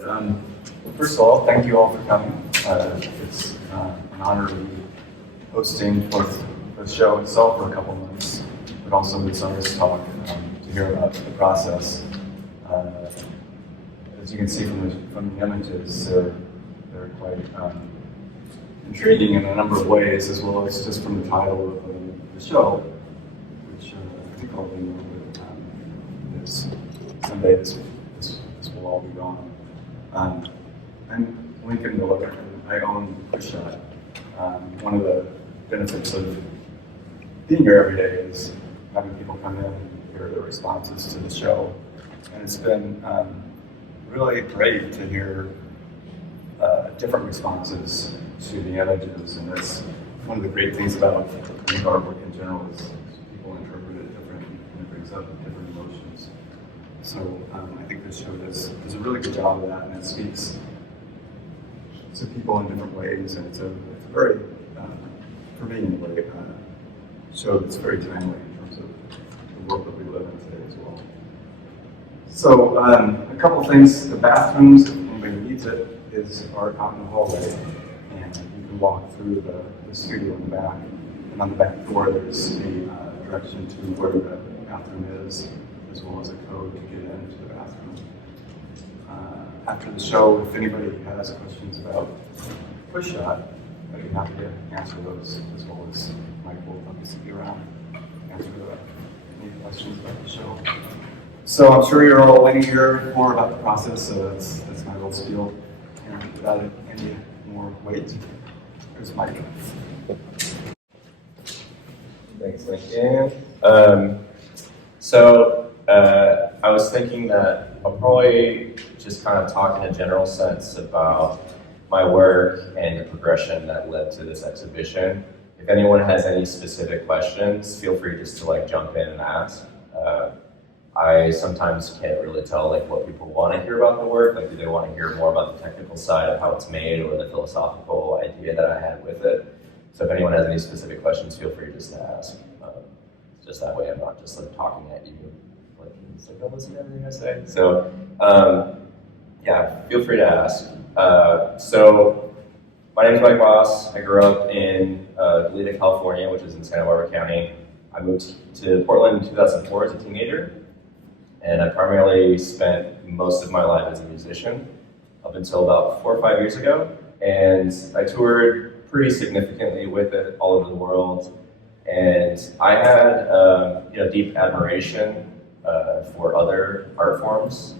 Um, First of all, thank you all for coming. It's an honor to be hosting both the show itself for a couple months, but also this artist talk to hear about the process. As you can see from the images, they're quite intriguing in a number of ways, as well as just from the title of the show, which I think all of you know is someday this will all be gone. I'm Lincoln Miller, and I own Pushdot. One of the benefits of being here every day is having people come in and hear their responses to the show. And it's been really great to hear different responses to the images. And that's one of the great things about artwork in general is people interpret it differently and it brings up different emotions. So I think this show does a really good job of that, and it speaks to people in different ways, and it's a very, for me anyway, show that's very timely in terms of the world that we live in today as well. So a couple of things: the bathrooms, if anybody needs it, are out in the hallway, and you can walk through the studio in the back, and on the back door there's a direction to where the bathroom is, as well as a code to get into the bathroom. After the show, if anybody has questions about Pushdot, I'd be happy to answer those, as well as Mike will obviously be around to answer any questions about the show. So I'm sure you're all waiting to hear more about the process, so that's my little spiel. And without any more wait, here's Mike. Thanks, Lincoln. I was thinking that I'll probably just kind of talk in a general sense about my work and the progression that led to this exhibition. If anyone has any specific questions, feel free just to jump in and ask. I sometimes can't really tell what people want to hear about the work. Do they want to hear more about the technical side of how it's made or the philosophical idea that I had with it? So if anyone has any specific questions, feel free just to ask. Just that way I'm not just talking at you. Don't listen to everything I say. So, yeah, feel free to ask. So, my name is Mike Vos. I grew up in Goleta, California, which is in Santa Barbara County. I moved to Portland in 2004 as a teenager, and I primarily spent most of my life as a musician up until about 4 or 5 years ago. And I toured pretty significantly with it all over the world. And I had deep admiration for other art forms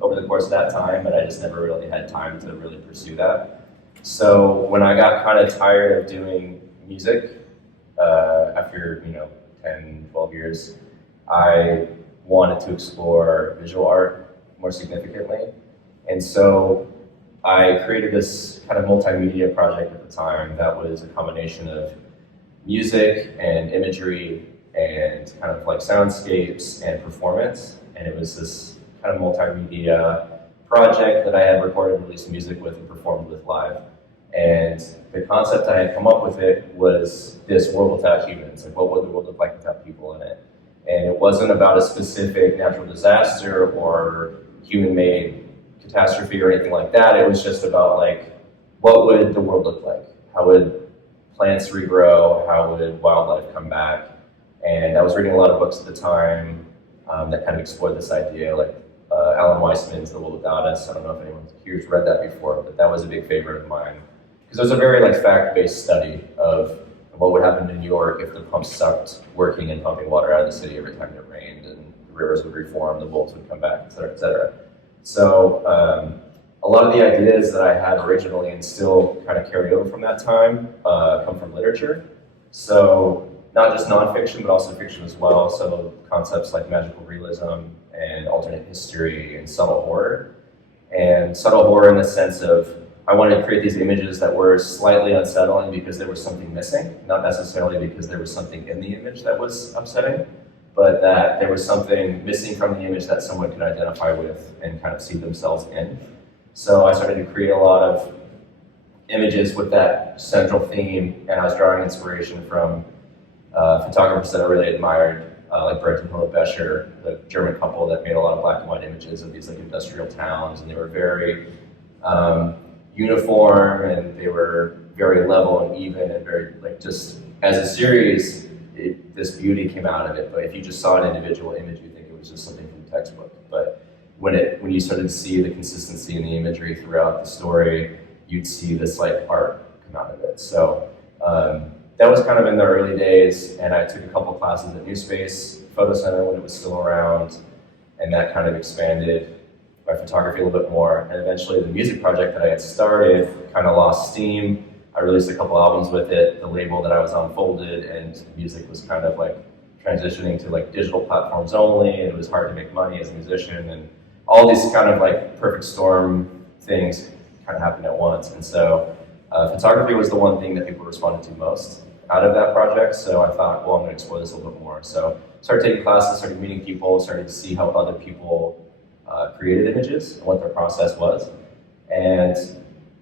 over the course of that time, but I just never really had time to really pursue that. So when I got kind of tired of doing music, after 10, 12 years, I wanted to explore visual art more significantly. And so I created this kind of multimedia project at the time that was a combination of music and imagery and kind of soundscapes and performance. And it was this kind of multimedia project that I had recorded and released music with and performed with live. And the concept I had come up with it was this world without humans. What would the world look like without people in it? And it wasn't about a specific natural disaster or human-made catastrophe or anything like that. It was just about what would the world look like? How would plants regrow? How would wildlife come back? And I was reading a lot of books at the time that kind of explored this idea, Alan Weissman's The World Without Us. I don't know if anyone here's read that before, but that was a big favorite of mine. Because it was a very fact-based study of what would happen in New York if the pumps stopped working and pumping water out of the city every time it rained, and the rivers would reform, the wolves would come back, et cetera, et cetera. So a lot of the ideas that I had originally and still kind of carry over from that time come from literature. So not just nonfiction, but also fiction as well. So concepts like magical realism and alternate history and subtle horror. And subtle horror in the sense of I wanted to create these images that were slightly unsettling because there was something missing, not necessarily because there was something in the image that was upsetting, but that there was something missing from the image that someone could identify with and kind of see themselves in. So I started to create a lot of images with that central theme, and I was drawing inspiration from photographers that I really admired like Bert and Hilla Bescher, the German couple that made a lot of black and white images of these like industrial towns, and they were very uniform, and they were very level and even, and very like just as a series, this beauty came out of it. But if you just saw an individual image, you think it was just something from the textbook. But when you started to see the consistency in the imagery throughout the story, you'd see this like art come out of it. So that was kind of in the early days, and I took a couple classes at New Space Photo Center when it was still around, and that kind of expanded my photography a little bit more. And eventually the music project that I had started kind of lost steam. I released a couple albums with it. The label that I was on folded, and music was kind of like transitioning to like digital platforms only, and it was hard to make money as a musician, and all these kind of like perfect storm things kind of happened at once. And so photography was the one thing that people responded to most out of that project. So I thought, well, I'm going to explore this a little bit more. So started taking classes, started meeting people, started to see how other people created images and what their process was. And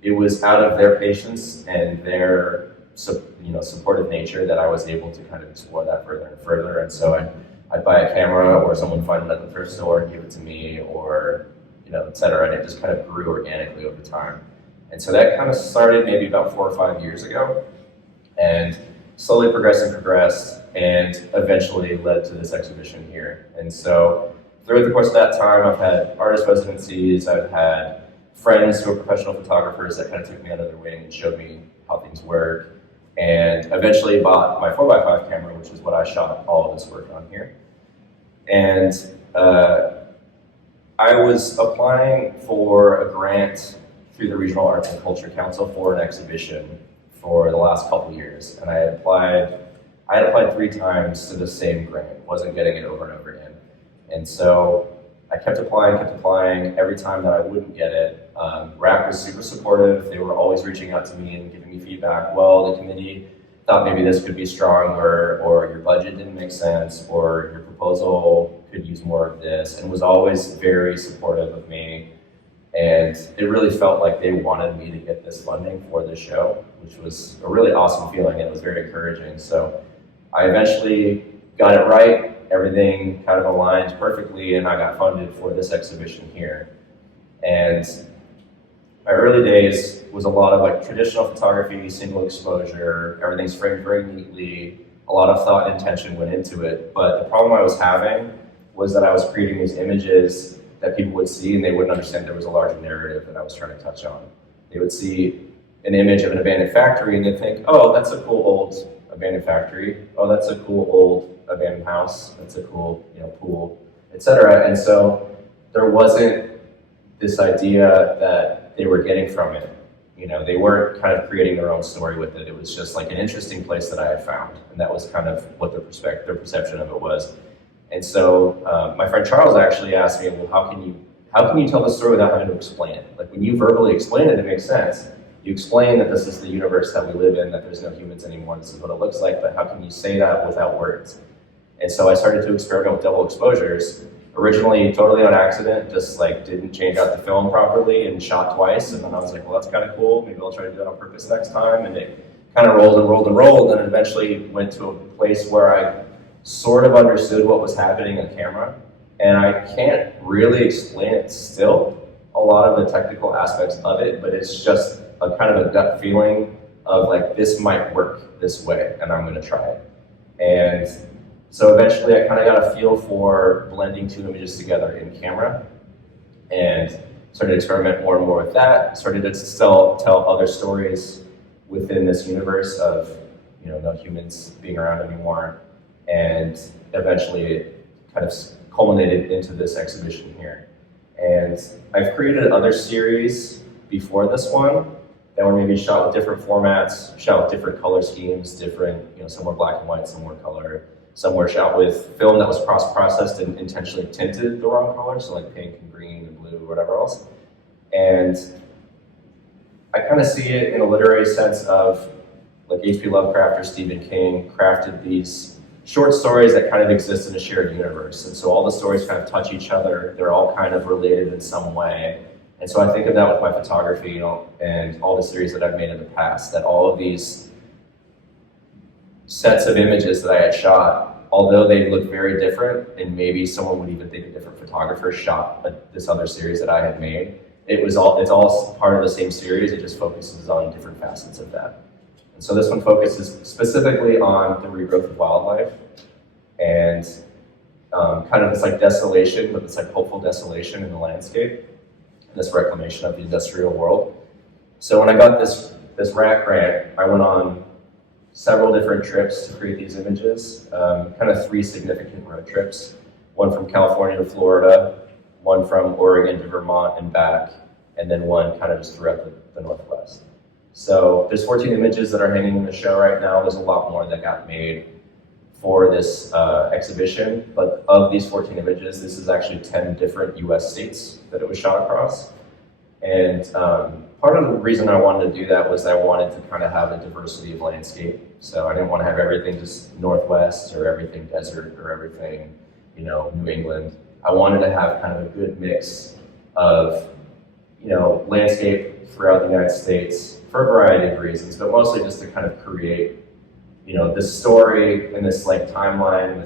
it was out of their patience and their supportive nature that I was able to kind of explore that further and further. And so I'd buy a camera, or someone would find it at the thrift store and give it to me, or et cetera. And it just kind of grew organically over time. And so that kind of started maybe about 4 or 5 years ago, and slowly progressed, and eventually led to this exhibition here. And so throughout the course of that time, I've had artist residencies, I've had friends who are professional photographers that kind of took me under their wing and showed me how things work, and eventually bought my 4x5 camera, which is what I shot all of this work on here. And I was applying for a grant through the Regional Arts and Culture Council for an exhibition for the last couple years. And I had applied 3 times to the same grant, wasn't getting it over and over again. And so I kept applying. Every time that I wouldn't get it, RAC was super supportive. They were always reaching out to me and giving me feedback. Well, the committee thought maybe this could be stronger, or your budget didn't make sense, or your proposal could use more of this, and was always very supportive of me. And it really felt like they wanted me to get this funding for this show, which was a really awesome feeling. It was very encouraging. So I eventually got it right. Everything kind of aligned perfectly, and I got funded for this exhibition here. And my early days was a lot of like traditional photography, single exposure, everything's framed very neatly. A lot of thought and intention went into it. But the problem I was having was that I was creating these images that people would see, and they wouldn't understand there was a larger narrative that I was trying to touch on. They would see an image of an abandoned factory, and they'd think, oh, that's a cool old abandoned factory. Oh, that's a cool old abandoned house. That's a cool pool, etc. And so there wasn't this idea that they were getting from it. They weren't kind of creating their own story with it. It was just like an interesting place that I had found, and that was kind of what their perception of it was. And so my friend Charles actually asked me, well, how can you tell the story without having to explain it? Like when you verbally explain it, it makes sense. You explain that this is the universe that we live in, that there's no humans anymore, this is what it looks like, but how can you say that without words? And so I started to experiment with double exposures, originally totally on accident, just like didn't change out the film properly and shot twice. And then I was like, well, that's kind of cool. Maybe I'll try to do that on purpose next time. And it kind of rolled and eventually went to a place where I sort of understood what was happening on camera. And I can't really explain it still, a lot of the technical aspects of it, but it's just a kind of a gut feeling of like, this might work this way, and I'm gonna try it. And so eventually I kind of got a feel for blending 2 images together in camera, and started to experiment more and more with that, started to tell other stories within this universe of no humans being around anymore. And eventually it kind of culminated into this exhibition here. And I've created other series before this one that were maybe shot with different formats, shot with different color schemes, different, some were black and white, some were color, some were shot with film that was cross-processed and intentionally tinted the wrong color, so like pink and green and blue or whatever else. And I kind of see it in a literary sense of like H.P. Lovecraft or Stephen King crafted these short stories that kind of exist in a shared universe. And so all the stories kind of touch each other. They're all kind of related in some way. And so I think of that with my photography, and all the series that I've made in the past, that all of these sets of images that I had shot although they look very different, and maybe someone would even think a different photographer shot this other series that I had made, it's all part of the same series. It just focuses on different facets of that. And so this one focuses specifically on the regrowth of wildlife and kind of this like desolation, but this like hopeful desolation in the landscape, and this reclamation of the industrial world. So when I got this RAC grant, I went on several different trips to create these images, kind of 3 significant road trips, one from California to Florida, one from Oregon to Vermont and back, and then one kind of just throughout the Northwest. So there's 14 images that are hanging in the show right now. There's a lot more that got made for this exhibition, but of these 14 images, this is actually 10 different US states that it was shot across. And part of the reason I wanted to do that was I wanted to kind of have a diversity of landscape. So I didn't want to have everything just Northwest or everything desert or everything, New England. I wanted to have kind of a good mix of, landscape throughout the United States for a variety of reasons, but mostly just to kind of create, this story and this like timeline,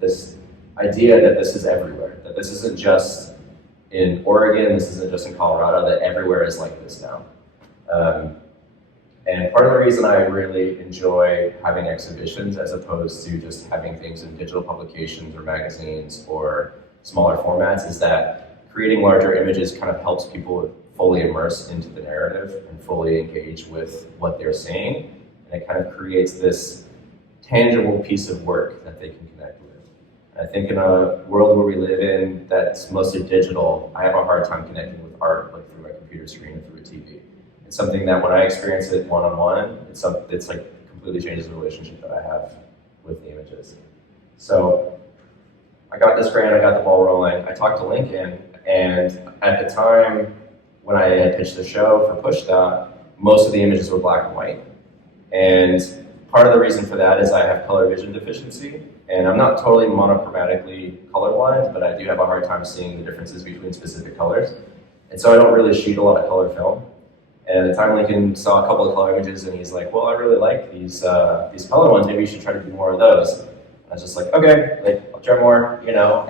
this idea that this is everywhere, that this isn't just in Oregon, this isn't just in Colorado, that everywhere is like this now. And part of the reason I really enjoy having exhibitions as opposed to just having things in digital publications or magazines or smaller formats is that creating larger images kind of helps people fully immerse into the narrative and fully engage with what they're seeing. And it kind of creates this tangible piece of work that they can connect with. I think in a world where we live in that's mostly digital, I have a hard time connecting with art like through my computer screen or through a TV. It's something that when I experience it one-on-one, it's like completely changes the relationship that I have with the images. So I got this grant, I got the ball rolling, I talked to Lincoln, and at the time when I had pitched the show for Pushdot, most of the images were black and white. And part of the reason for that is I have color vision deficiency, and I'm not totally monochromatically colorblind, but I do have a hard time seeing the differences between specific colors. And so I don't really shoot a lot of color film. And at the time, Lincoln saw a couple of color images, and he's like, well, I really like these color ones. Maybe you should try to do more of those. And I was just like, okay, I'll try more,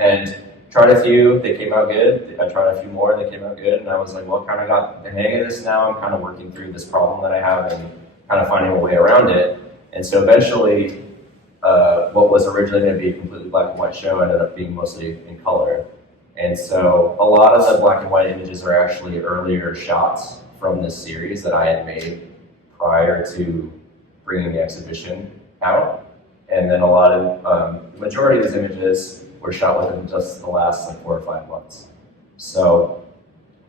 and tried a few. They came out good. I tried a few more. They came out good. And I was like, well, kind of got the hang of this now. I'm kind of working through this problem that I have and kind of finding a way around it. And so eventually, what was originally going to be a completely black and white show ended up being mostly in color. And so a lot of the black and white images are actually earlier shots from this series that I had made prior to bringing the exhibition out. And then the majority of these images were shot within just the last 4 or 5 months. So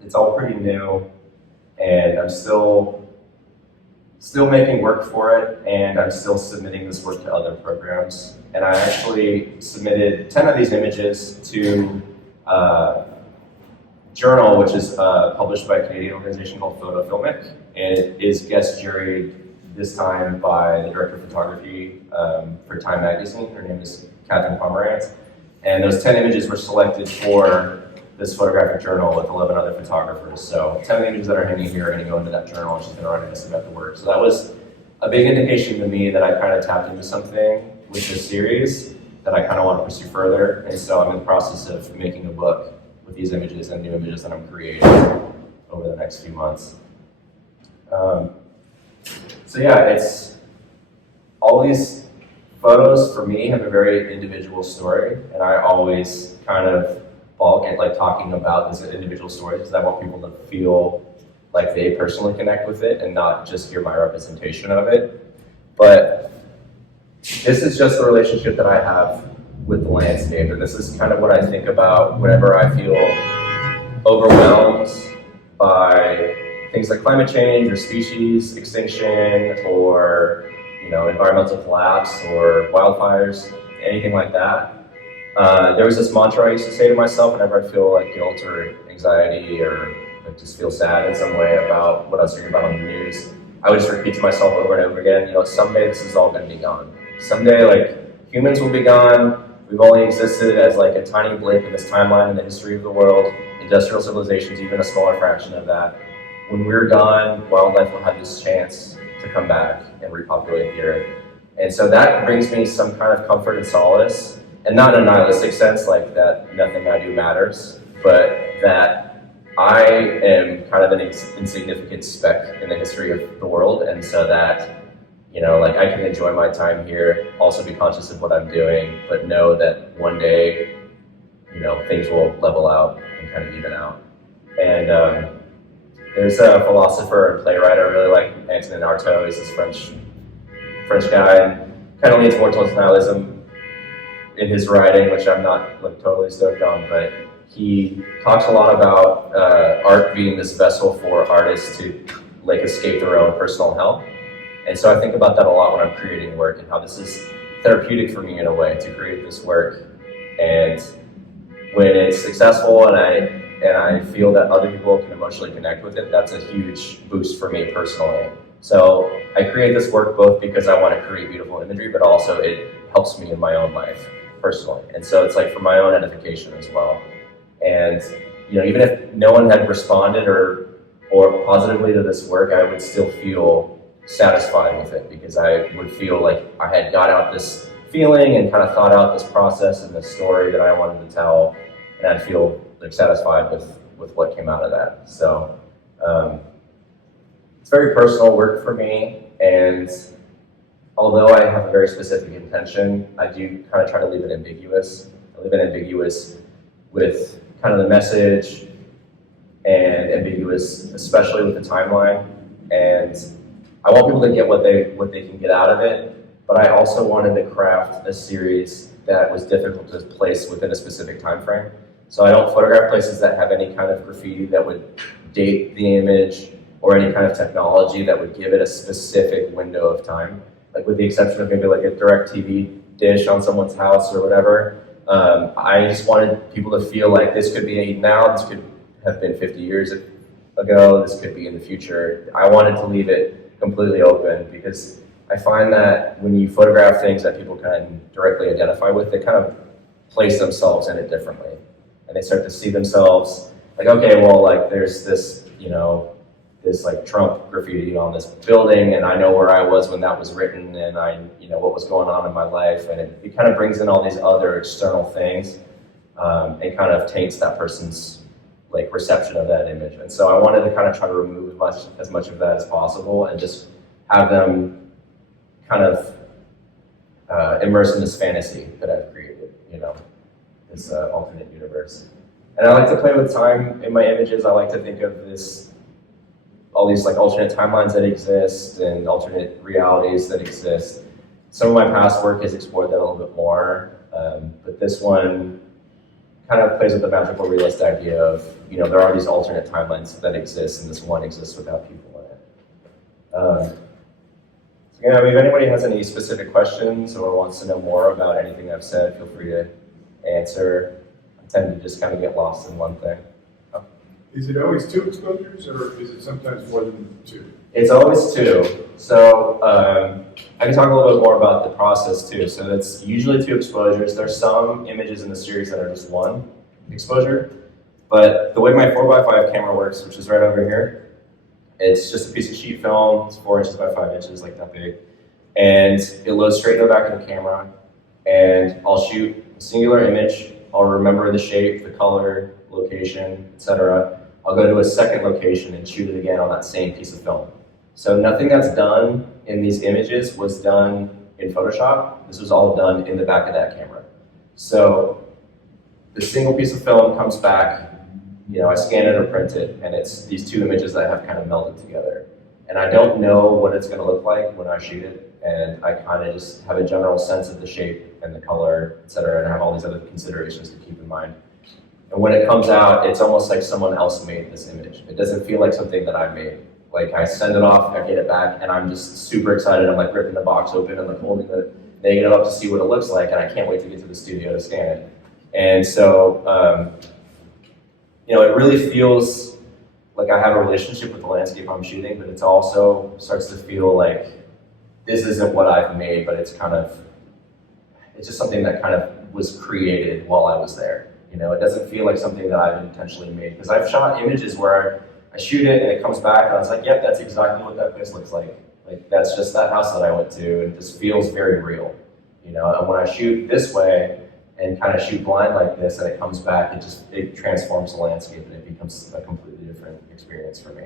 it's all pretty new, and I'm still making work for it, and I'm still submitting this work to other programs. And I actually submitted 10 of these images to journal, which is published by a Canadian organization called Photofilmic, and it is guest juried this time by the director of photography for Time magazine. Her name is Catherine Pomerantz. And those 10 images were selected for this photographic journal with 11 other photographers. So 10 of the images that are hanging here are going to go into that journal, and she's going to write an essay about the work. So that was a big indication to me that I kind of tapped into something with this series that I kind of want to pursue further. And so I'm in the process of making a book with these images and new images that I'm creating over the next few months. So yeah, it's all these photos for me have a very individual story, and I always kind of balk at talking about this individual stories because I want people to feel like they personally connect with it and not just hear my representation of it. But this is just the relationship that I have with the landscape, and this is kind of what I think about whenever I feel overwhelmed by things like climate change or species extinction or environmental collapse or wildfires, anything like that. There was this mantra I used to say to myself whenever I feel guilt or anxiety or just feel sad in some way about what I was hearing about on the news. I would just repeat to myself over and over again, someday this is all going to be gone. Someday, humans will be gone. We've only existed as a tiny blip in this timeline in the history of the world. Industrial civilization is even a smaller fraction of that. When we're gone, wildlife will have this chance to come back and repopulate the earth. And so that brings me some kind of comfort and solace, and not in a nihilistic sense, like that nothing I do matters, but that I am kind of an insignificant speck in the history of the world, and so that, you know, like I can enjoy my time here, also be conscious of what I'm doing, but know that one day, you know, things will level out and kind of even out. And there's a philosopher and playwright I really like, Antonin Artaud. He's this French guy, and kind of leans more towards nihilism in his writing, which I'm not like totally stoked on, but he talks a lot about art being this vessel for artists to like escape their own personal hell. And so I think about that a lot when I'm creating work, and how this is therapeutic for me in a way to create this work. And when it's successful and I feel that other people can emotionally connect with it, that's a huge boost for me personally. So I create this work both because I want to create beautiful imagery, but also it helps me in my own life personally. And so it's like for my own edification as well. And you know, even if no one had responded or positively to this work, I would still feel satisfied with it, because I would feel like I had got out this feeling and kind of thought out this process and this story that I wanted to tell, and I'd feel like satisfied with what came out of that. So it's very personal work for me, and although I have a very specific intention, I do kind of try to leave it ambiguous. I leave it ambiguous with kind of the message, and ambiguous especially with the timeline. And I want people to get what they can get out of it, but I also wanted to craft a series that was difficult to place within a specific time frame. So I don't photograph places that have any kind of graffiti that would date the image, or any kind of technology that would give it a specific window of time. Like with the exception of maybe like a direct TV dish on someone's house or whatever. I just wanted people to feel like this could be now, this could have been 50 years ago, this could be in the future. I wanted to leave it completely open, because I find that when you photograph things that people can directly identify with, they kind of place themselves in it differently. And they start to see themselves like, okay, well, like there's this, you know, this like Trump graffiti on this building, and I know where I was when that was written, and I, you know, what was going on in my life, and it kind of brings in all these other external things, and kind of taints that person's like reception of that image. And so I wanted to kind of try to remove as much of that as possible, and just have them kind of immerse in this fantasy that I've created, you know, this alternate universe. And I like to play with time in my images. I like to think of all these like alternate timelines that exist and alternate realities that exist. Some of my past work has explored that a little bit more, but this one kind of plays with the magical realist idea of, you know, there are these alternate timelines that exist, and this one exists without people in it. So yeah, I mean, if anybody has any specific questions or wants to know more about anything I've said, feel free to answer. I tend to just kind of get lost in one thing. Is it always 2 exposures, or is it sometimes more than 2? It's always 2. So I can talk a little bit more about the process too. So it's usually 2 exposures. There's some images in the series that are just 1 exposure. But the way my 4x5 camera works, which is right over here, it's just a piece of sheet film. It's 4 inches by 5 inches, like that big. And it loads straight to the back of the camera. And I'll shoot a singular image. I'll remember the shape, the color, location, etc. I'll go to a second location and shoot it again on that same piece of film. So nothing that's done in these images was done in Photoshop. This was all done in the back of that camera. So the single piece of film comes back, you know, I scan it or print it, and it's these 2 images that have kind of melded together. And I don't know what it's going to look like when I shoot it, and I kind of just have a general sense of the shape and the color, etc., and I have all these other considerations to keep in mind. And when it comes out, it's almost like someone else made this image. It doesn't feel like something that I made. Like I send it off, I get it back, and I'm just super excited. I'm like ripping the box open and like holding the negative up to see what it looks like, and I can't wait to get to the studio to scan it. And so, you know, it really feels like I have a relationship with the landscape I'm shooting, but it also starts to feel like this isn't what I've made, but it's just something that kind of was created while I was there. You know, it doesn't feel like something that I've intentionally made, because I've shot images where I shoot it and it comes back and I was like, yep, that's exactly what that place looks like Like that's just that house that I went to, and it just feels very real, you know. And when I shoot this way and kind of shoot blind like this, and it comes back, it transforms the landscape, and it becomes a completely different experience for me.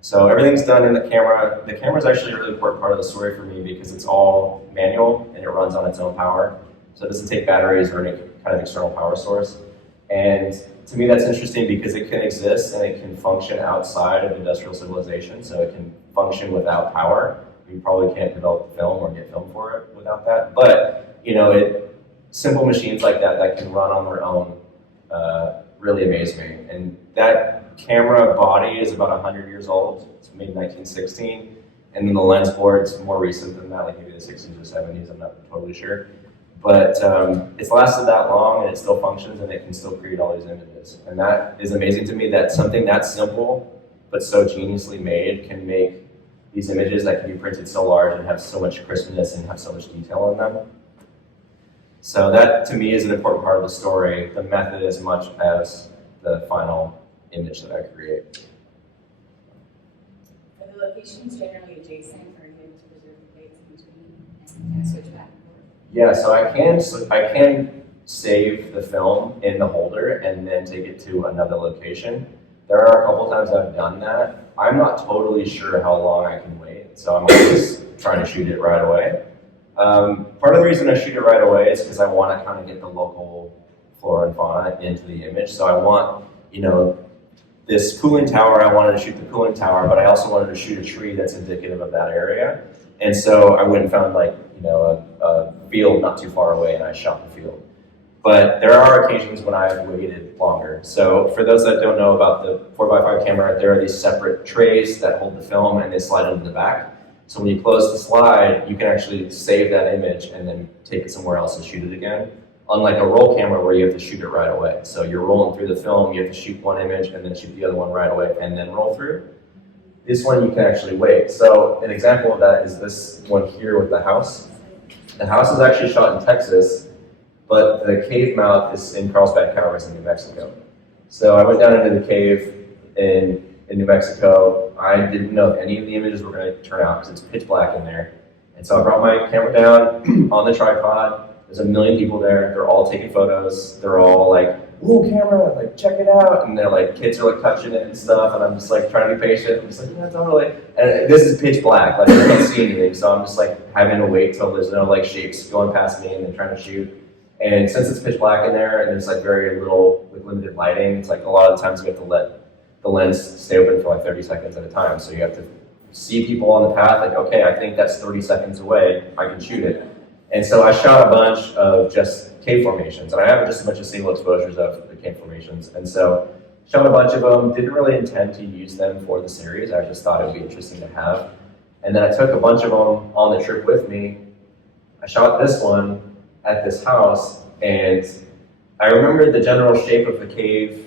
So everything's done in the camera. The camera is actually a really important part of the story for me because it's all manual and it runs on its own power. So it doesn't take batteries or any kind of external power source. And to me, that's interesting because it can exist and it can function outside of industrial civilization. So it can function without power. We probably can't develop film or get film for it without that. But you know, simple machines like that can run on their own really amaze me. And that camera body is about 100 years old. It's made in 1916. And then the lens board's more recent than that, like maybe the 60s or 70s, I'm not totally sure. But it's lasted that long and it still functions and it can still create all these images. And that is amazing to me that something that simple but so geniusly made can make these images that can be printed so large and have so much crispness and have so much detail in them. So that to me is an important part of the story, the method as much as the final image that I create. Are the locations generally adjacent or are you able to preserve the plates in between and kind of switch back and forth? Yeah, so I can save the film in the holder and then take it to another location. There are a couple times I've done that. I'm not totally sure how long I can wait, so I'm always trying to shoot it right away. Part of the reason I shoot it right away is because I want to kind of get the local flora and fauna into the image. So I want, you know, this cooling tower, I wanted to shoot the cooling tower, but I also wanted to shoot a tree that's indicative of that area. And so I went and found like, you know, a field not too far away and I shot the field. But there are occasions when I've waited longer. So for those that don't know about the 4x5 camera, there are these separate trays that hold the film and they slide into the back. So when you close the slide, you can actually save that image and then take it somewhere else and shoot it again. Unlike a roll camera where you have to shoot it right away. So you're rolling through the film, you have to shoot one image and then shoot the other one right away and then roll through. This one you can actually wait. So an example of that is this one here with the house. The house is actually shot in Texas, but the cave mouth is in Carlsbad Caverns in New Mexico. So I went down into the cave in New Mexico. I didn't know if any of the images were going to turn out because it's pitch black in there. And so I brought my camera down on the tripod. There's a million people there. They're all taking photos. They're all like, "Ooh, camera, like check it out." And they're like, kids are like touching it and stuff. And I'm just like trying to be patient. I'm just like, "Yeah, totally." And this is pitch black. Like I can't see anything. So I'm just like having to wait till there's no like shapes going past me and then trying to shoot. And since it's pitch black in there and there's like very little like limited lighting, it's like a lot of the times you have to let the lens stay open for like 30 seconds at a time. So you have to see people on the path, like, okay, I think that's 30 seconds away, I can shoot it. And so I shot a bunch of just cave formations, and I have just a bunch of single exposures of the cave formations. And so shot a bunch of them, didn't really intend to use them for the series, I just thought it would be interesting to have. And then I took a bunch of them on the trip with me. I shot this one at this house, and I remember the general shape of the cave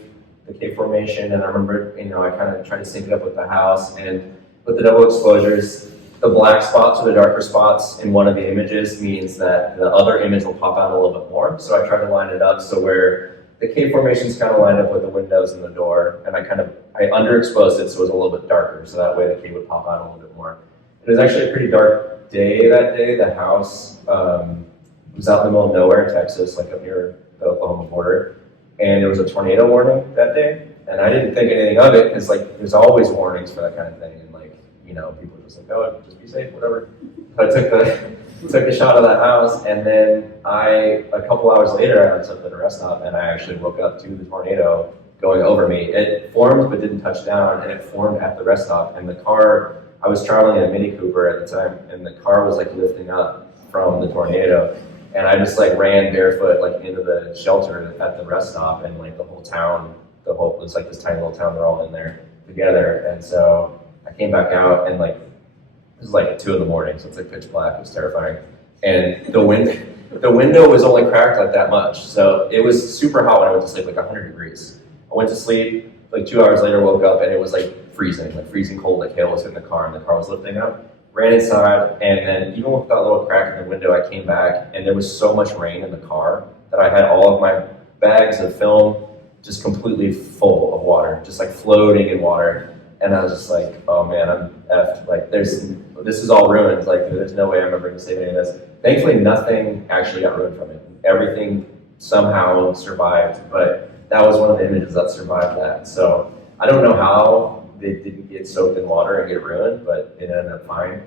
formation, and I remember, you know, I kind of tried to sync it up with the house, and with the double exposures, the black spots or the darker spots in one of the images means that the other image will pop out a little bit more. So I tried to line it up so where the cave formations kind of lined up with the windows and the door, and I underexposed it so it was a little bit darker, so that way the cave would pop out a little bit more. It was actually a pretty dark day that day. The house was out in the middle of nowhere in Texas, like up near the Oklahoma border. And there was a tornado warning that day, and I didn't think anything of it because like there's always warnings for that kind of thing, and like, you know, people are just like, oh, just be safe, whatever. So I took a shot of that house, and then a couple hours later, I was up at a rest stop, and I actually woke up to the tornado going over me. It formed but didn't touch down, and it formed at the rest stop. And the car, I was traveling in a Mini Cooper at the time, and the car was like lifting up from the tornado. And I just like ran barefoot like into the shelter at the rest stop, and like the whole town, it's like this tiny little town, they're all in there together. And so I came back out, and like, it was like at 2 a.m, so it's like pitch black, it was terrifying. And the window was only cracked like that much. So it was super hot when I went to sleep, like 100 degrees. I went to sleep, like 2 hours later, woke up, and it was like freezing cold, like hail was hitting the car, and the car was lifting up. Ran inside, and then even with that little crack in the window, I came back, and there was so much rain in the car that I had all of my bags of film just completely full of water, just like floating in water. And I was just like, oh man, I'm effed. Like this is all ruined. Like there's no way I'm ever gonna save any of this. Thankfully, nothing actually got ruined from it. Everything somehow survived, but that was one of the images that survived that. So I don't know how they didn't get soaked in water and get ruined, but it ended up fine.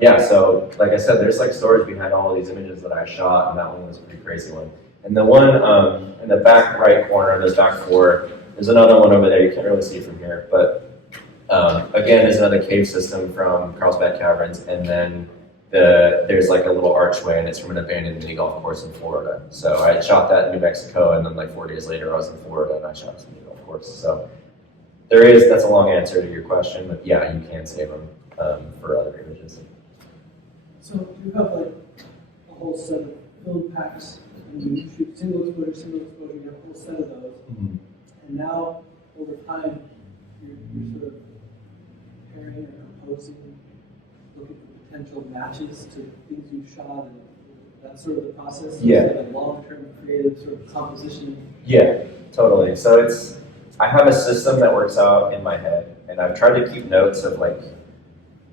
Yeah, so like I said, there's like storage behind all of these images that I shot, and that one was a pretty crazy one. And the one in the back right corner, there's back 4. There's another one over there, you can't really see from here, but again, there's another cave system from Carlsbad Caverns, and then there's like a little archway, and it's from an abandoned mini golf course in Florida. So I shot that in New Mexico, and then like 4 days later, I was in Florida, and I shot some mini golf course. So that's a long answer to your question, but yeah, you can save them for other images. So you have like a whole set of film packs, and you shoot single exposure, you have a whole set of those. Mm-hmm. And now, over time, you're sort of comparing or composing, looking for potential matches to things you shot, and that's sort of the process. Yeah. Of like long-term creative sort of composition. Yeah, totally. So I have a system that works out in my head, and I've tried to keep notes of like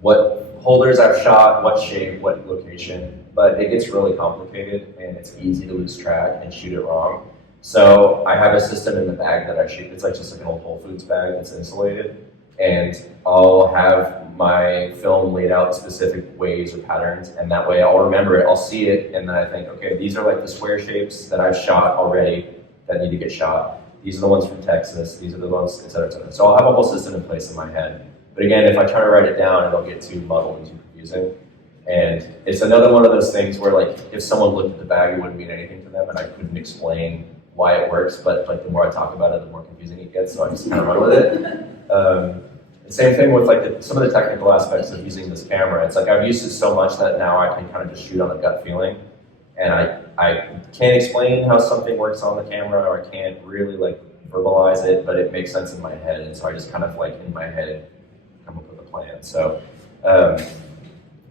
what holders I've shot, what shape, what location, but it gets really complicated and it's easy to lose track and shoot it wrong. So I have a system in the bag that I shoot. It's like just like an old Whole Foods bag that's insulated, and I'll have my film laid out specific ways or patterns, and that way I'll remember it, I'll see it, and then I think, okay, these are like the square shapes that I've shot already that need to get shot. These are the ones from Texas, these are the ones, et cetera, et cetera. So I'll have a whole system in place in my head. But again, if I try to write it down, it'll get too muddled and too confusing. And it's another one of those things where like, if someone looked at the bag, it wouldn't mean anything to them, and I couldn't explain why it works, but like the more I talk about it, the more confusing it gets, so I just kind of run with it. The same thing with like some of the technical aspects of using this camera. It's like I've used it so much that now I can kind of just shoot on a gut feeling, and I can't explain how something works on the camera, or I can't really like verbalize it, but it makes sense in my head, and so I just kind of like in my head come up with a plan. So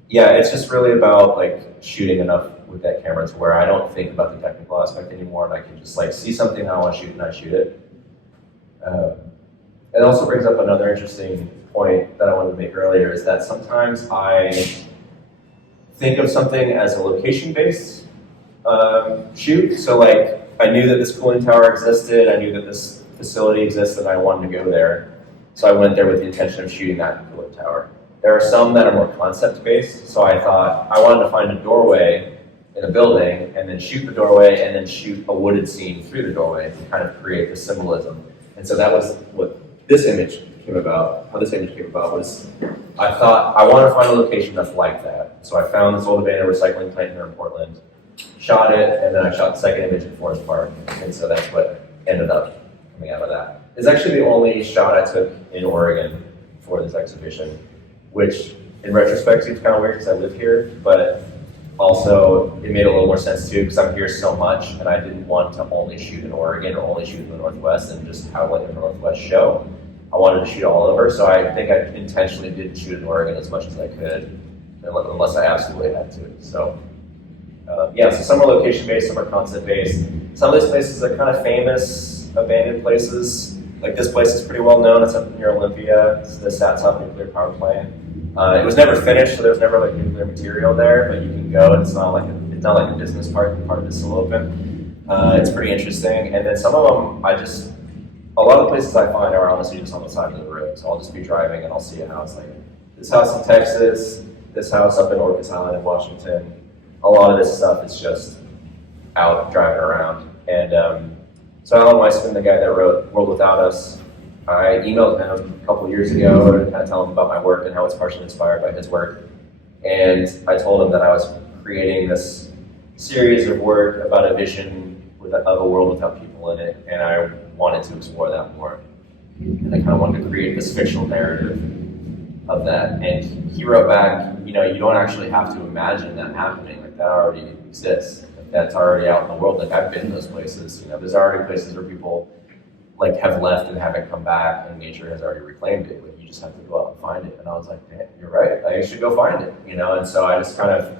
yeah, it's just really about like shooting enough with that camera to where I don't think about the technical aspect anymore, and I can just like see something I want to shoot and I shoot it. It also brings up another interesting point that I wanted to make earlier, is that sometimes I think of something as a location-based shoot. So like I knew that this cooling tower existed, I knew that this facility existed, and I wanted to go there. So I went there with the intention of shooting that cooling tower. There are some that are more concept-based, so I thought I wanted to find a doorway in a building, and then shoot the doorway, and then shoot a wooded scene through the doorway to kind of create the symbolism. And so that was what this image came about. How this image came about was, I thought I want to find a location that's like that. So I found this old abandoned recycling plant here in Portland, shot it, and then I shot the second image in Forest Park. And so that's what ended up coming out of that. It's actually the only shot I took in Oregon for this exhibition, which in retrospect seems kind of weird because I live here, but also it made a little more sense too because I'm here so much, and I didn't want to only shoot in Oregon or only shoot in the Northwest and just have like a Northwest show. I wanted to shoot all over, so I think I intentionally didn't shoot in Oregon as much as I could, unless I absolutely had to. So yeah, so some are location-based, some are concept-based. Some of these places are kind of famous, abandoned places. Like this place is pretty well known. It's up near Olympia. It's the Satsop nuclear power plant. It was never finished, so there was never like nuclear material there. But you can go, and it's not like a business park. Part of it's still open. It's pretty interesting. And then some of them, a lot of the places I find are honestly just on the side of the road. So I'll just be driving and I'll see a house like this house in Texas, this house up in Orcas Island in Washington. A lot of this stuff is just out driving around. And so Alan Weissman, the guy that wrote World Without Us, I emailed him a couple years ago and I told him about my work and how it's partially inspired by his work. And I told him that I was creating this series of work about a vision of a world without people in it, and I wanted to explore that more. And I kind of wanted to create this fictional narrative of that. And he wrote back, you don't actually have to imagine that happening. Like that already exists. Like that's already out in the world. Like I've been in those places. There's already places where people like have left and haven't come back, and nature has already reclaimed it. Like you just have to go out and find it. And I was like, damn, you're right. I should go find it. And so I just kind of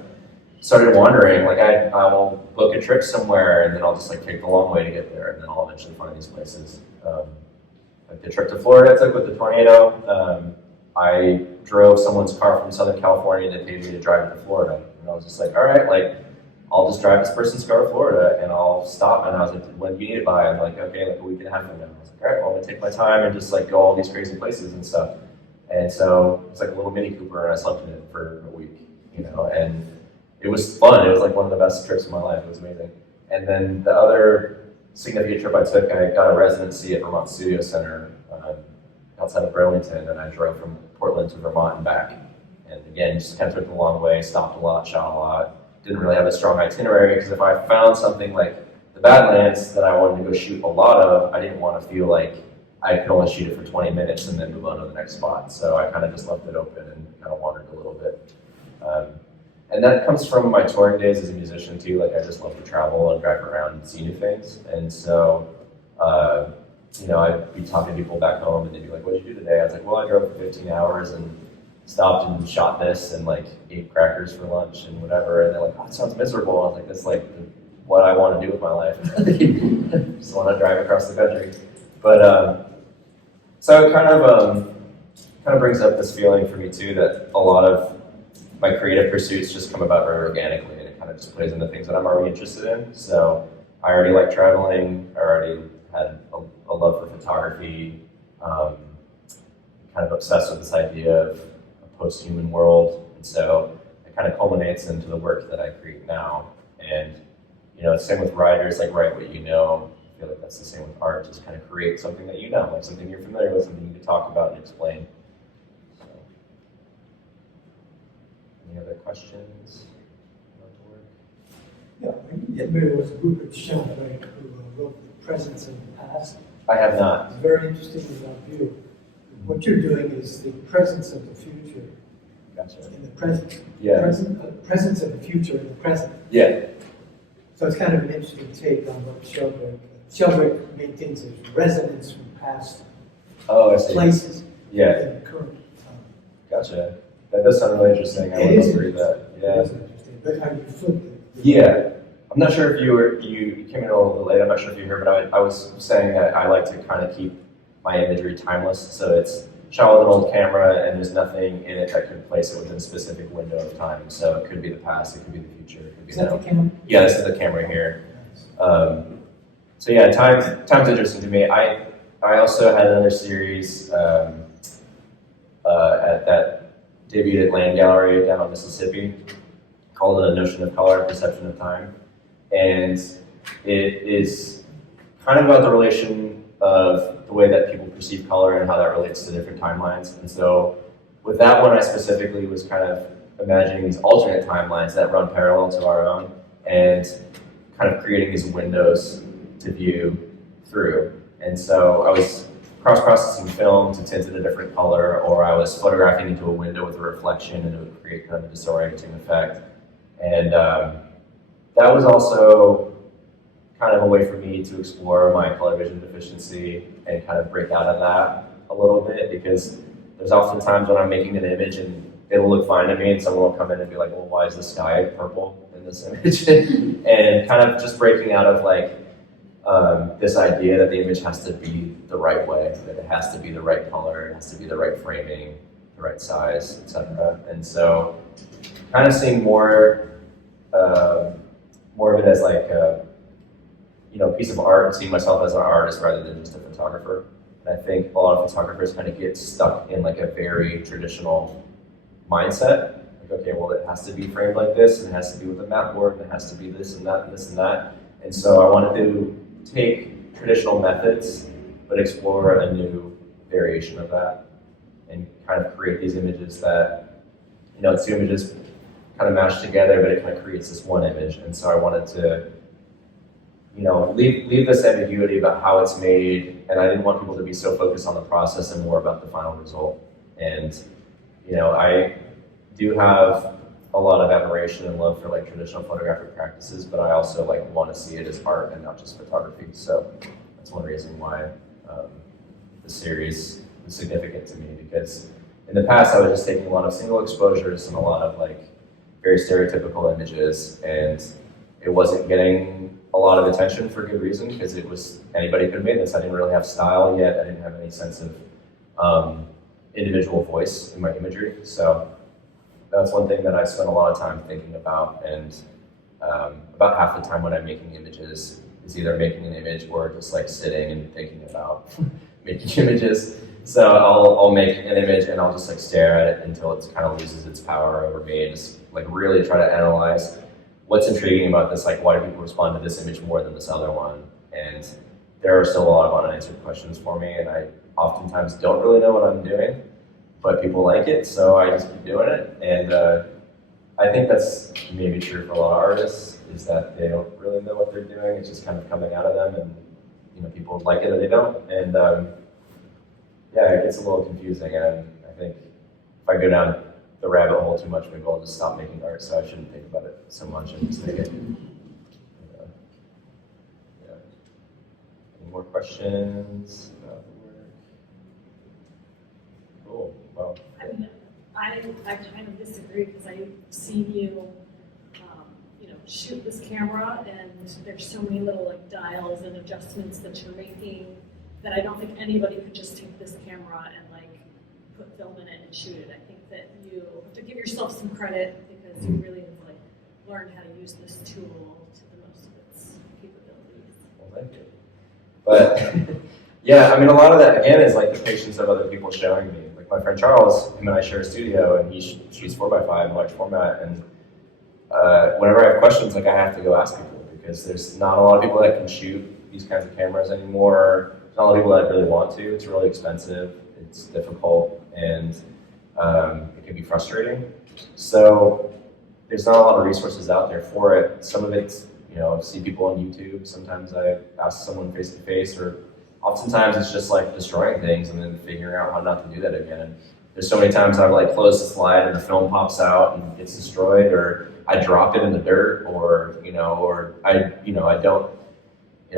started wandering. Like I'll book a trip somewhere, and then I'll just like take the long way to get there, and then I'll eventually find these places. like the trip to Florida I took with the tornado. I drove someone's car from Southern California and they paid me to drive it to Florida. And I was just like, all right, like, I'll just drive this person's car to Florida and I'll stop. And I was like, when do you need it by? I'm like, okay, like a week and a half from now. I was like, all right, well, I'm gonna take my time and just like go all these crazy places and stuff. And so it's like a little Mini Cooper and I slept in it for a week, you know, and it was fun. It was like one of the best trips of my life. It was amazing. And then the other significant trip I took, I got a residency at Vermont Studio Center outside of Burlington, and I drove from Portland to Vermont and back. And again, just kind of took the long way, stopped a lot, shot a lot. Didn't really have a strong itinerary because if I found something like the Badlands that I wanted to go shoot a lot of, I didn't want to feel like I could only shoot it for 20 minutes and then move on to the next spot. So I kind of just left it open and kind of wandered a little bit. And that comes from my touring days as a musician too. Like I just love to travel and drive around and see new things. And so, you know, I'd be talking to people back home and they'd be like, what'd you do today? I was like, well, I drove for 15 hours and stopped and shot this and like ate crackers for lunch and whatever. And they're like, oh, it sounds miserable. I was like, that's like what I want to do with my life. Just want to drive across the country. But so it kind of brings up this feeling for me too that a lot of my creative pursuits just come about very organically, and it kind of just plays into things that I'm already interested in. So I already like traveling. I already had a love for photography. Kind of obsessed with this idea of a post-human world, and so it kind of culminates into the work that I create now. And you know, it's the same with writers, like write what you know. I feel like that's the same with art. Just kind of create something that you know, like something you're familiar with, something you can talk about and explain. So, any other questions about the work? Yeah, there was a book of Sheldrake who wrote The Presence and the Past. I have not. It's very interesting in that view. What you're doing is the presence of the future Gotcha. in the present. Yeah. Presence of the future in the present. Yeah. So it's kind of an interesting take on what Sheldrake maintains as resonance from past Oh, I see. places Yeah. in the current time. Gotcha. That does sound really interesting. I It would love is to read that. It Yeah. is interesting, but how you flip it. Yeah. I'm not sure if you came in a little bit late. I'm not sure if you heard, but I was saying that I like to kind of keep my imagery timeless. So it's shot with an old camera, and there's nothing in it that could place it within a specific window of time. So it could be the past, it could be the future, it could be Is that now. the camera? Yeah, this is the camera here. So yeah, time's interesting to me. I also had another series that debuted at Land Gallery down in Mississippi called A Notion of Color, Perception of Time. And it is kind of about the relation of the way that people perceive color and how that relates to different timelines. And so with that one, I specifically was kind of imagining these alternate timelines that run parallel to our own and kind of creating these windows to view through. And so I was cross-processing film to tint it a different color, or I was photographing into a window with a reflection and it would create kind of a disorienting effect. And that was also kind of a way for me to explore my color vision deficiency and kind of break out of that a little bit, because there's often times when I'm making an image and it'll look fine to me and someone will come in and be like, well, why is the sky purple in this image? And kind of just breaking out of like this idea that the image has to be the right way, that it has to be the right color, it has to be the right framing, the right size, etc. And so kind of seeing more of it as like a piece of art and seeing myself as an artist rather than just a photographer. And I think a lot of photographers kind of get stuck in like a very traditional mindset. Like, okay, well, it has to be framed like this, and it has to be with a mat board, and it has to be this and that and this and that. And so I wanted to take traditional methods, but explore a new variation of that and kind of create these images that, it's two images kind of mashed together, but it kind of creates this one image. And so I wanted to, leave this ambiguity about how it's made, and I didn't want people to be so focused on the process and more about the final result. And, I do have a lot of admiration and love for like traditional photographic practices, but I also like want to see it as art and not just photography. So that's one reason why the series is significant to me, because in the past I was just taking a lot of single exposures and a lot of like very stereotypical images, and it wasn't getting a lot of attention for good reason, because it was, anybody could have made this. I didn't really have style yet. I didn't have any sense of individual voice in my imagery. So that's one thing that I spent a lot of time thinking about, and about half the time when I'm making images is either making an image or just like sitting and thinking about making images. So I'll make an image and I'll just like stare at it until it kind of loses its power over me, and just like really try to analyze what's intriguing about this, like why do people respond to this image more than this other one? And there are still a lot of unanswered questions for me, and I oftentimes don't really know what I'm doing, but people like it, so I just keep doing it. And I think that's maybe true for a lot of artists, is that they don't really know what they're doing. It's just kind of coming out of them, and you know, people like it or they don't. And yeah, it gets a little confusing, and I think if I go down the rabbit hole too much, maybe I'll just stop making art, so I shouldn't think about it so much and just make it. Yeah. Any more questions about the work? Cool. Well, I mean, I kind of disagree, because I've seen you, you know, shoot this camera, and there's so many little like dials and adjustments that you're making that I don't think anybody could just take this camera and like put film in it and shoot it. I think that you have to give yourself some credit, because you really have like learned how to use this tool to the most of its capabilities. well, thank you. But yeah, I mean, a lot of that again is like the patience of other people showing me. Like my friend Charles, him and I share a studio, and he shoots 4x5 in large format. And whenever I have questions, like I have to go ask people, because there's not a lot of people that can shoot these kinds of cameras anymore. There's not a lot of people that really want to. It's really expensive. It's difficult, and it can be frustrating. So there's not a lot of resources out there for it. Some of it's, you know, see people on YouTube. Sometimes I ask someone face to face, or oftentimes it's just like destroying things and then figuring out how not to do that again. And there's so many times I've like closed the slide and the film pops out and gets destroyed, or I drop it in the dirt, or I don't,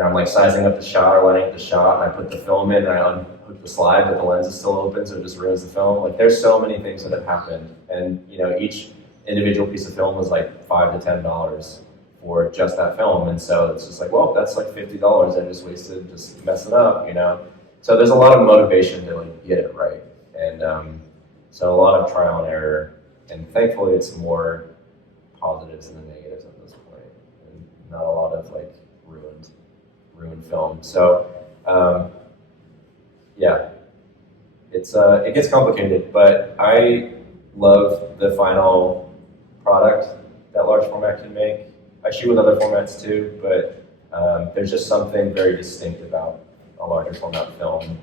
I'm like sizing up the shot or lining up the shot, and I put the film in and I unhook the slide, but the lens is still open, so it just ruins the film. Like there's so many things that have happened, and each individual piece of film was like $5 to $10 for just that film, and so it's just like, well, that's like $50 I just wasted just messing up, So there's a lot of motivation to like get it right, and so a lot of trial and error, and thankfully it's more positives than the negatives at this point, and not a lot of like ruined film. So yeah, it gets complicated, but I love the final product that large format can make. I shoot with other formats too, but there's just something very distinct about a larger format film,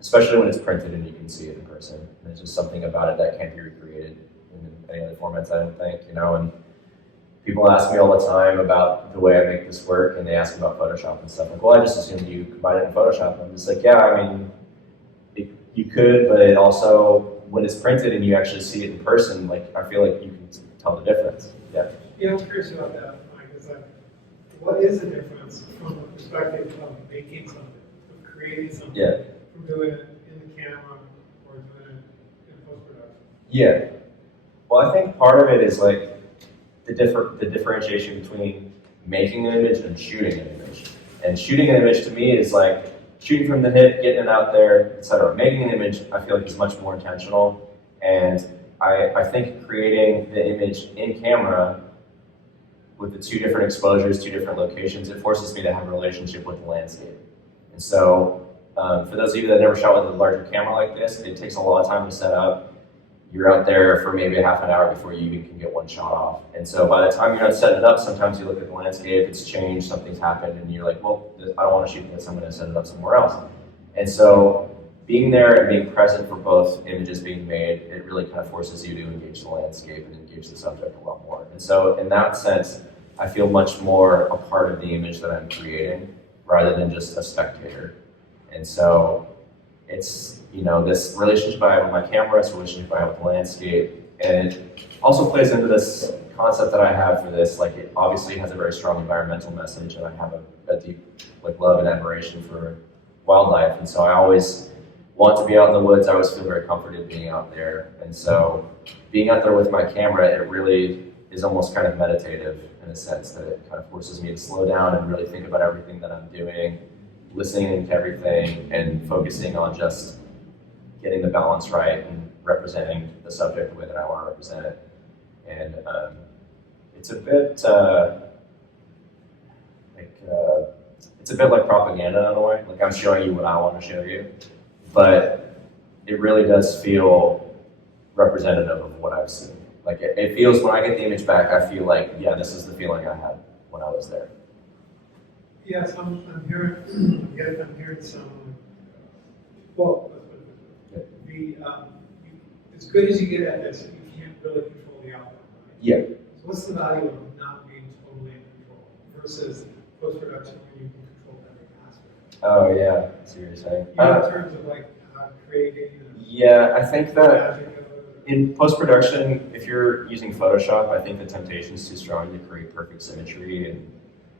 especially when it's printed and you can see it in person. There's just something about it that can't be recreated in any other formats, I don't think, and people ask me all the time about the way I make this work, and they ask me about Photoshop and stuff. Like, well, I just assumed you combine it in Photoshop. And I'm just like, yeah, I mean, you could, but it also, when it's printed and you actually see it in person, like, I feel like you can tell the difference. Yeah. Yeah, I'm curious about that, Mike. Is like, what is the difference from the perspective of making something, of creating something, from doing it in the camera or doing it in post-production? Yeah. Well, I think part of it is like the differentiation between making an image and shooting an image. And shooting an image to me is like shooting from the hip, getting it out there, etc. Making an image, I feel like, is much more intentional. And I think creating the image in camera with the two different exposures, two different locations, it forces me to have a relationship with the landscape. And so for those of you that never shot with a larger camera like this, it takes a lot of time to set up. You're out there for maybe a half an hour before you even can get one shot off. And so by the time you're not setting it up, sometimes you look at the landscape, it's changed, something's happened, and you're like, well, I don't want to shoot this, I'm going to set it up somewhere else. And so being there and being present for both images being made, it really kind of forces you to engage the landscape and engage the subject a lot more. And so in that sense, I feel much more a part of the image that I'm creating rather than just a spectator. And so it's, this relationship I have with my camera, this relationship I have with the landscape, and it also plays into this concept that I have for this. Like, it obviously has a very strong environmental message, and I have a deep love and admiration for wildlife, and so I always want to be out in the woods. I always feel very comforted being out there, and so being out there with my camera, is almost kind of meditative in a sense that it kind of forces me to slow down and really think about everything that I'm doing, listening to everything, and focusing on just getting the balance right and representing the subject the way that I want to represent it. And it's a bit it's a bit like propaganda in a way. Like I'm showing you what I want to show you, but it really does feel representative of what I've seen. Like it feels, when I get the image back, I feel like, yeah, this is the feeling I had when I was there. Yes, I'm hearing some, well, let's put it this way. As good as you get at this, you can't really control the outcome, right? Yeah. So what's the value of not being totally in control versus post-production when you can control every aspect? Oh yeah, I see what you're saying. In terms of like creating Yeah, I think that magic of it. in post-production, if you're using Photoshop, I think the temptation is too strong to create perfect symmetry and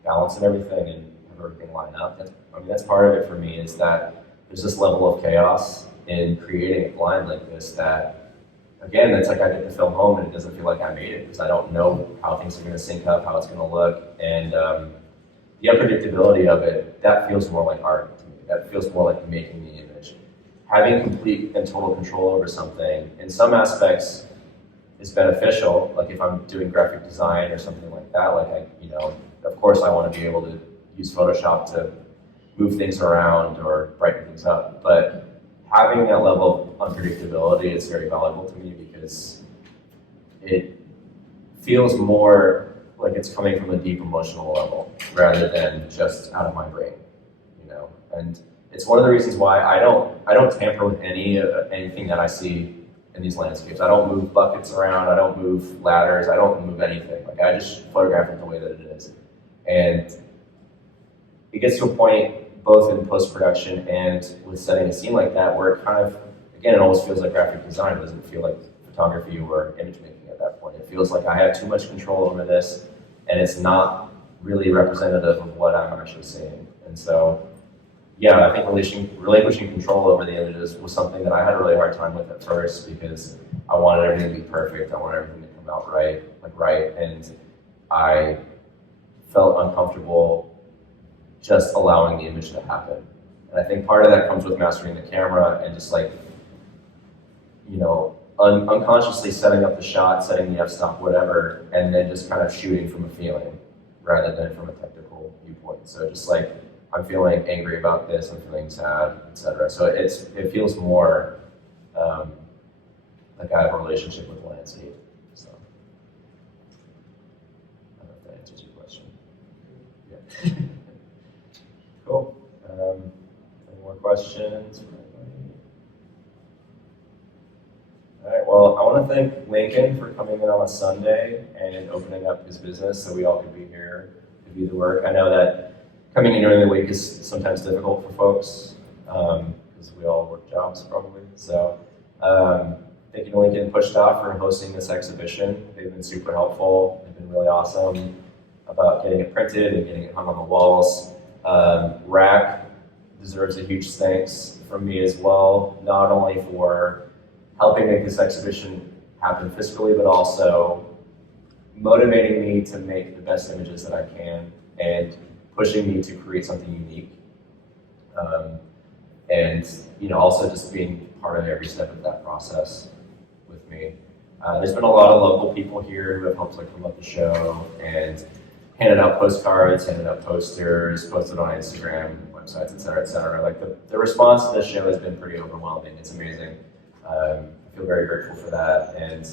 balance and everything and have everything line up. That's part of it for me, is that there's this level of chaos in creating a blind like this that, again, it's like I get the film home and it doesn't feel like I made it because I don't know how things are going to sync up, how it's going to look, and the unpredictability of it, that feels more like art to me. That feels more like making the image. Having complete and total control over something, in some aspects, is beneficial. Like if I'm doing graphic design or something like that, like of course I want to be able to use Photoshop to move things around or brighten things up. But having that level of unpredictability is very valuable to me because it feels more like it's coming from a deep emotional level rather than just out of my brain, And it's one of the reasons why I don't tamper with anything that I see in these landscapes. I don't move buckets around. I don't move ladders. I don't move anything. Like I just photograph it the way that it is, and it gets to a point both in post-production and with setting a scene like that where it kind of, again, it almost feels like graphic design. It doesn't feel like photography or image making at that point. It feels like I have too much control over this, and it's not really representative of what I'm actually seeing. And so, yeah, I think relinquishing control over the images was something that I had a really hard time with at first because I wanted everything to be perfect. I wanted everything to come out right, and I felt uncomfortable just allowing the image to happen. And I think part of that comes with mastering the camera and just unconsciously setting up the shot, setting the f-stop, whatever, and then just kind of shooting from a feeling rather than from a technical viewpoint. So just like, I'm feeling angry about this, I'm feeling sad, etc. So it feels more like I have a relationship with the landscape. So I don't know if that answers your question. Yeah. Cool. Any more questions for anybody? All right, well, I want to thank Lincoln for coming in on a Sunday and opening up his business so we all could be here to do the work. I know that coming in during the week is sometimes difficult for folks because we all work jobs probably. So thank you to Lincoln and Pushdot for hosting this exhibition. They've been super helpful. They've been really awesome about getting it printed and getting it hung on the walls. Rack deserves a huge thanks from me as well, not only for helping make this exhibition happen fiscally, but also motivating me to make the best images that I can and pushing me to create something unique. And also just being part of every step of that process with me. There's been a lot of local people here who have helped promote the show and handed out postcards, handed out posters, posted on Instagram, websites, et cetera, Like the response to this show has been pretty overwhelming. It's amazing. I feel very grateful for that. And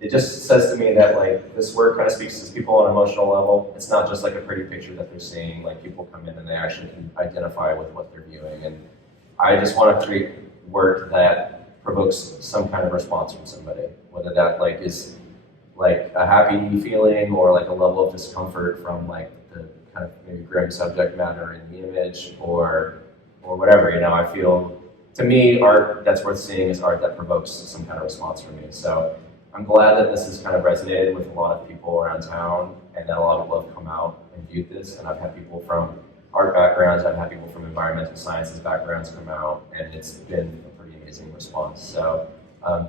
it just says to me that this work kind of speaks to people on an emotional level. It's not just like a pretty picture that they're seeing. People come in and they actually can identify with what they're viewing. And I just want to create work that provokes some kind of response from somebody, whether that is a happy feeling or a level of discomfort from the kind of maybe grim subject matter in the image or whatever. I feel, to me, art that's worth seeing is art that provokes some kind of response from me. So I'm glad that this has kind of resonated with a lot of people around town and that a lot of people have come out and viewed this. And I've had people from art backgrounds, I've had people from environmental sciences backgrounds come out, and it's been a pretty amazing response. So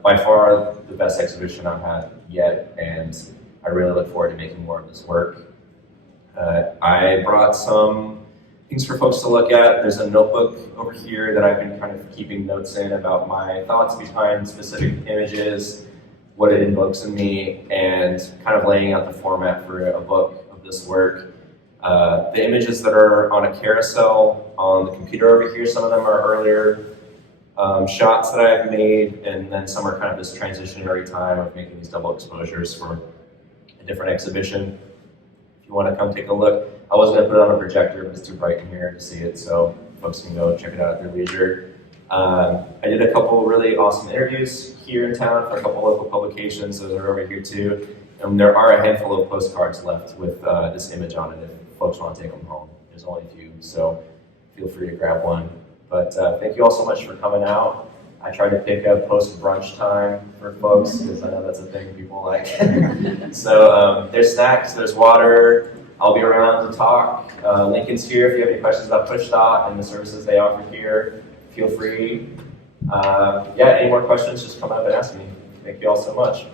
by far the best exhibition I've had yet, and I really look forward to making more of this work. I brought some things for folks to look at. There's a notebook over here that I've been kind of keeping notes in about my thoughts behind specific images, what it invokes in me, and kind of laying out the format for a book of this work. The images that are on a carousel on the computer over here, some of them are earlier shots that I have made, and then some are kind of this transitionary time of making these double exposures for a different exhibition. If you want to come take a look, I was going to put it on a projector, but it's too bright in here to see it, so folks can go check it out at their leisure. I did a couple really awesome interviews here in town for a couple local publications, those are over here too. And there are a handful of postcards left with this image on it if folks want to take them home. There's only a few, so feel free to grab one. But thank you all so much for coming out. I tried to pick a post-brunch time for folks because I know that's a thing people like. So there's snacks, there's water. I'll be around to talk. Lincoln's here if you have any questions about Pushdot and the services they offer here. Feel free. Yeah, any more questions, just come up and ask me. Thank you all so much.